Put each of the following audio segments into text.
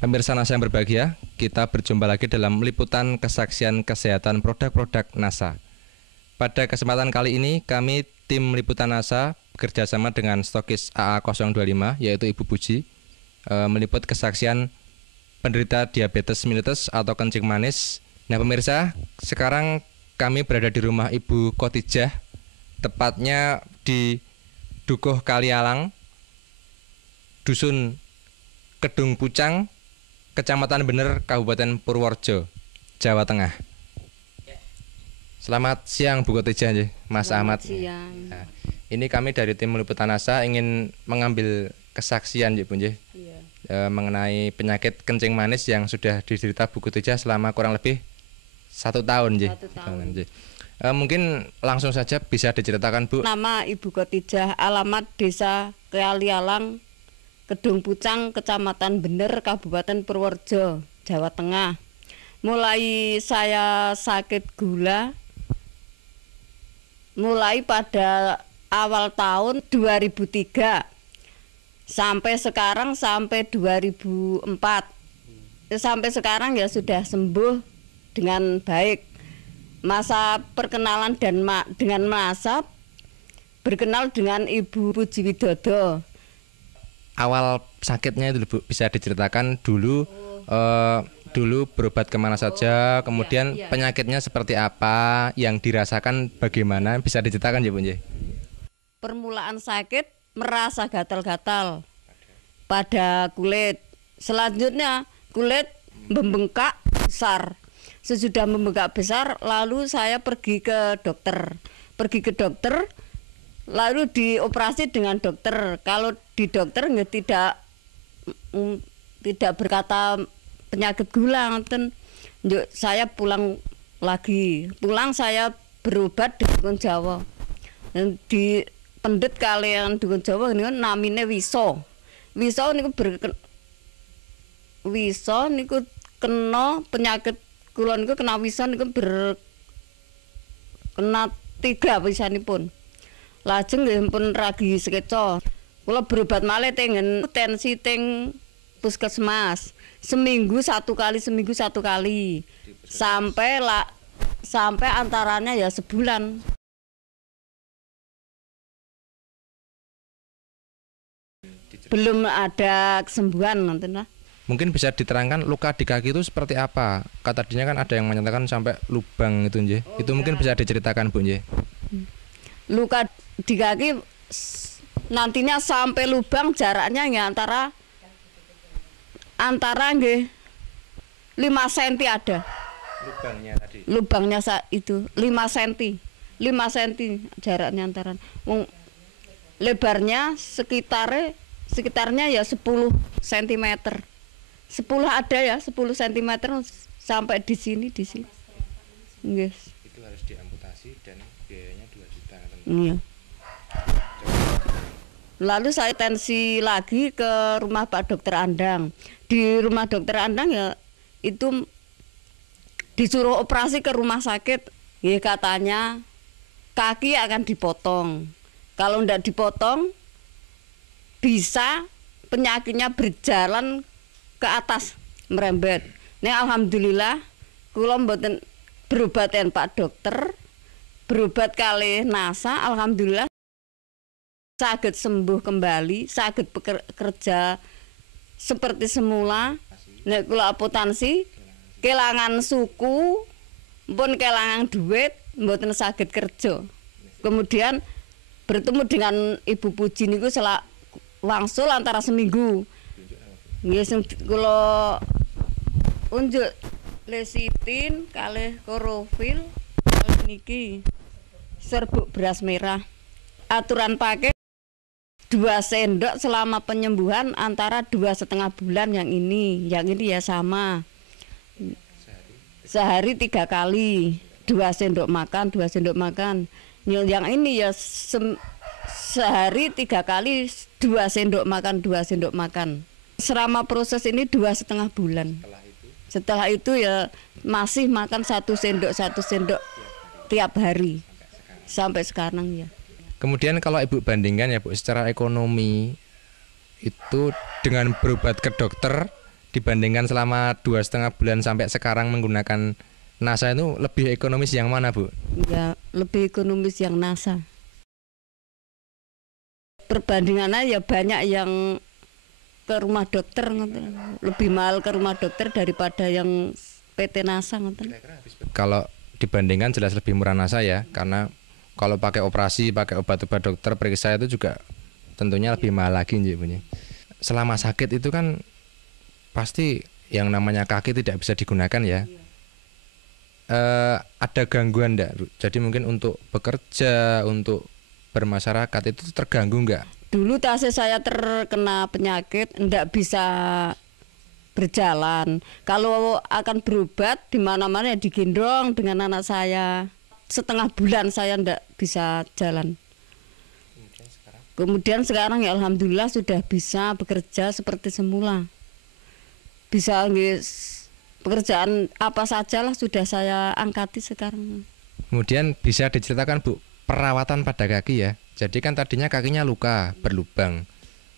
Pemirsa NASA yang berbahagia, kita berjumpa lagi dalam liputan kesaksian kesehatan produk-produk NASA. Pada kesempatan kali ini, kami tim liputan NASA bekerjasama dengan stokis AA025, yaitu Ibu Puji, meliput kesaksian penderita diabetes mellitus atau kencing manis. Nah pemirsa, sekarang kami berada di rumah Ibu Khotijah, tepatnya di Dukuh Kalialang, Dusun Kedung Pucang, Kecamatan Bener, Kabupaten Purworejo, Jawa Tengah. Selamat siang Bu Khotijah, Mas Ahmad. Siang. Nah, ini kami dari tim liputan NASA ingin mengambil kesaksian Bu, mengenai penyakit kencing manis yang sudah diderita Bu Khotijah selama kurang lebih 1 tahun. 1 tahun. Mungkin langsung saja bisa diceritakan Bu. Nama Ibu Khotijah, alamat Desa Kalialang, Kedung Pucang, Kecamatan Bener, Kabupaten Purworejo, Jawa Tengah. Mulai saya sakit gula mulai pada awal tahun 2003 sampai sekarang, sampai 2004. Sampai sekarang ya sudah sembuh dengan baik. Masa perkenalan dan dengan masa berkenal dengan Ibu Puji Widodo. Awal sakitnya itu Bu, bisa diceritakan dulu dulu berobat kemana saja, kemudian penyakitnya seperti apa, yang dirasakan bagaimana, bisa diceritakan Bu? Permulaan sakit merasa gatal-gatal pada kulit. Selanjutnya kulit membengkak besar. Sesudah membengkak besar, lalu saya pergi ke dokter. Lalu dioperasi dengan dokter. Kalau di dokter nggak tidak berkata penyakit gula, saya pulang lagi. Pulang saya berobat di Dukun Jawa. Dan di pendet kalian Dukun Jawa ini namanya Wiso. Wiso niku kena penyakit kula niku kena Wiso niku kena 3 pisanipun. Lajeng nggih pun ragi sekeca. Kula berobat malih tengen tensi teng puskesmas. Seminggu satu kali. Sampai antaranya ya sebulan. Belum ada kesembuhan nantilah. Mungkin bisa diterangkan luka di kaki itu seperti apa? Tadinya kan ada yang menyatakan sampai lubang itu, itu mungkin bisa diceritakan Bu, Luka di kaki nantinya sampai lubang jaraknya ya antara nggih 5 cm ada. Lubangnya tadi. Lubangnya itu 5 cm. 5 cm jaraknya antara. Lebarnya sekitarnya ya 10 cm. 10 ada ya, 10 cm sampai di sini. Nggih. Itu harus diamputasi dan biayanya 2 juta. Iya. Lalu saya tensi lagi ke rumah Pak Dokter Andang. Di rumah Dokter Andang ya itu disuruh operasi ke rumah sakit. Ya katanya kaki akan dipotong. Kalau ndak dipotong bisa penyakitnya berjalan ke atas merembet. Nah alhamdulillah kula mboten berobaten Pak Dokter, berobat kali NASA, alhamdulillah saged sembuh kembali, saged bekerja seperti semula. Nek kula apotansi kelangan suku, pun kelangan duit, mboten saged kerja. Kemudian bertemu dengan Ibu Puji niku wangsul antara seminggu. Nggih sing kula unjuk lesitin kalih klorofil niki serbuk beras merah. Aturan pakai 2 sendok selama penyembuhan antara 2,5 bulan yang ini ya sama. Sehari 3 kali, 2 sendok makan. Yang ini ya sehari 3 kali, 2 sendok makan. Selama proses ini 2,5 bulan. Setelah itu ya masih makan 1 sendok tiap hari sampai sekarang ya. Kemudian kalau Ibu bandingkan ya Bu, secara ekonomi itu dengan berobat ke dokter dibandingkan selama 2,5 bulan sampai sekarang menggunakan NASA itu lebih ekonomis yang mana, Bu? Ya, lebih ekonomis yang NASA. Perbandingannya ya banyak yang ke rumah dokter, ngoten. Lebih mahal ke rumah dokter daripada yang PT NASA, ngoten. Kalau dibandingkan jelas lebih murah NASA ya, karena kalau pakai operasi, pakai obat-obat dokter periksa itu juga tentunya lebih mahal lagi, Bu. Selama sakit itu kan pasti yang namanya kaki tidak bisa digunakan ya. Ada gangguan enggak? Jadi mungkin untuk bekerja, untuk bermasyarakat itu terganggu enggak? Dulu saya terkena penyakit, enggak bisa berjalan. Kalau akan berobat di mana-mana ya digendong dengan anak saya. Setengah bulan saya enggak bisa jalan. Kemudian sekarang ya alhamdulillah sudah bisa bekerja seperti semula. Bisa pekerjaan apa sajalah sudah saya angkati sekarang. Kemudian bisa diceritakan, Bu, perawatan pada kaki ya. Jadi kan tadinya kakinya luka, berlubang.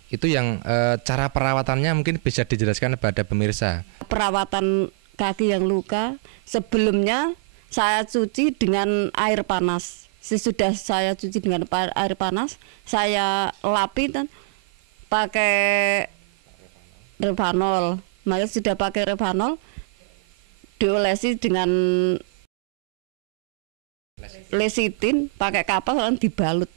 Itu yang cara perawatannya mungkin bisa dijelaskan kepada pemirsa. Perawatan kaki yang luka, sebelumnya saya cuci dengan air panas. Sesudah saya cuci dengan air panas, saya lapi dan pakai Revanol. Maka sudah pakai Revanol, diolesi dengan lesitin, pakai kapas lalu dibalut,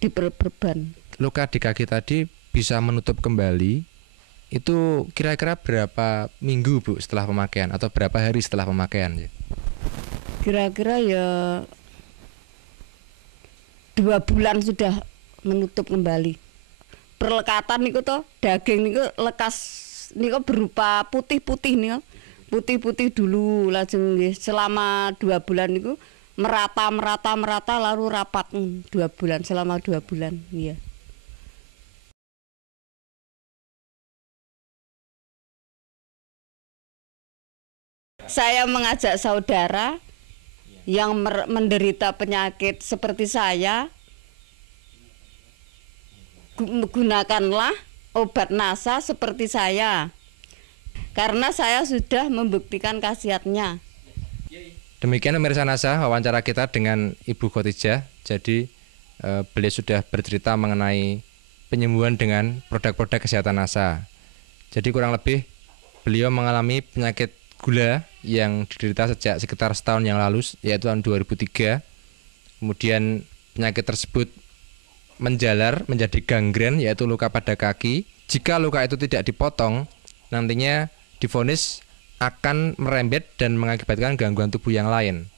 diperban. Luka di kaki tadi bisa menutup kembali. Itu kira-kira berapa minggu, Bu, setelah pemakaian atau berapa hari setelah pemakaian? Kira-kira ya 2 bulan sudah menutup kembali. Perlekatan niku toh, daging niku lekas niku berupa putih-putih niku. Putih-putih dulu lajeng nggih selama 2 bulan niku merata lalu rapat 2 bulan selama 2 bulan iya. Saya mengajak saudara yang menderita penyakit seperti saya, gunakanlah obat NASA seperti saya. Karena saya sudah membuktikan khasiatnya. Demikian pemirsa NASA, wawancara kita dengan Ibu Khotijah. Jadi beliau sudah bercerita mengenai penyembuhan dengan produk-produk kesehatan NASA. Jadi kurang lebih beliau mengalami penyakit gula yang diderita sejak sekitar setahun yang lalu, yaitu tahun 2003. Kemudian penyakit tersebut menjalar menjadi gangren, yaitu luka pada kaki. Jika luka itu tidak dipotong, nantinya divonis akan merembet dan mengakibatkan gangguan tubuh yang lain.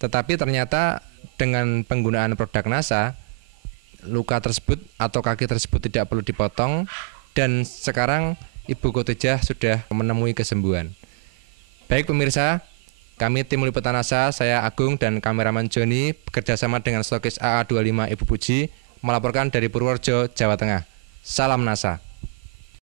Tetapi ternyata dengan penggunaan produk NASA, luka tersebut atau kaki tersebut tidak perlu dipotong, dan sekarang Ibu Khotijah sudah menemui kesembuhan. Baik pemirsa, kami tim liputan NASA, saya Agung dan kameraman Joni bekerjasama dengan stokis AA25 Ibu Puji melaporkan dari Purworejo, Jawa Tengah. Salam NASA.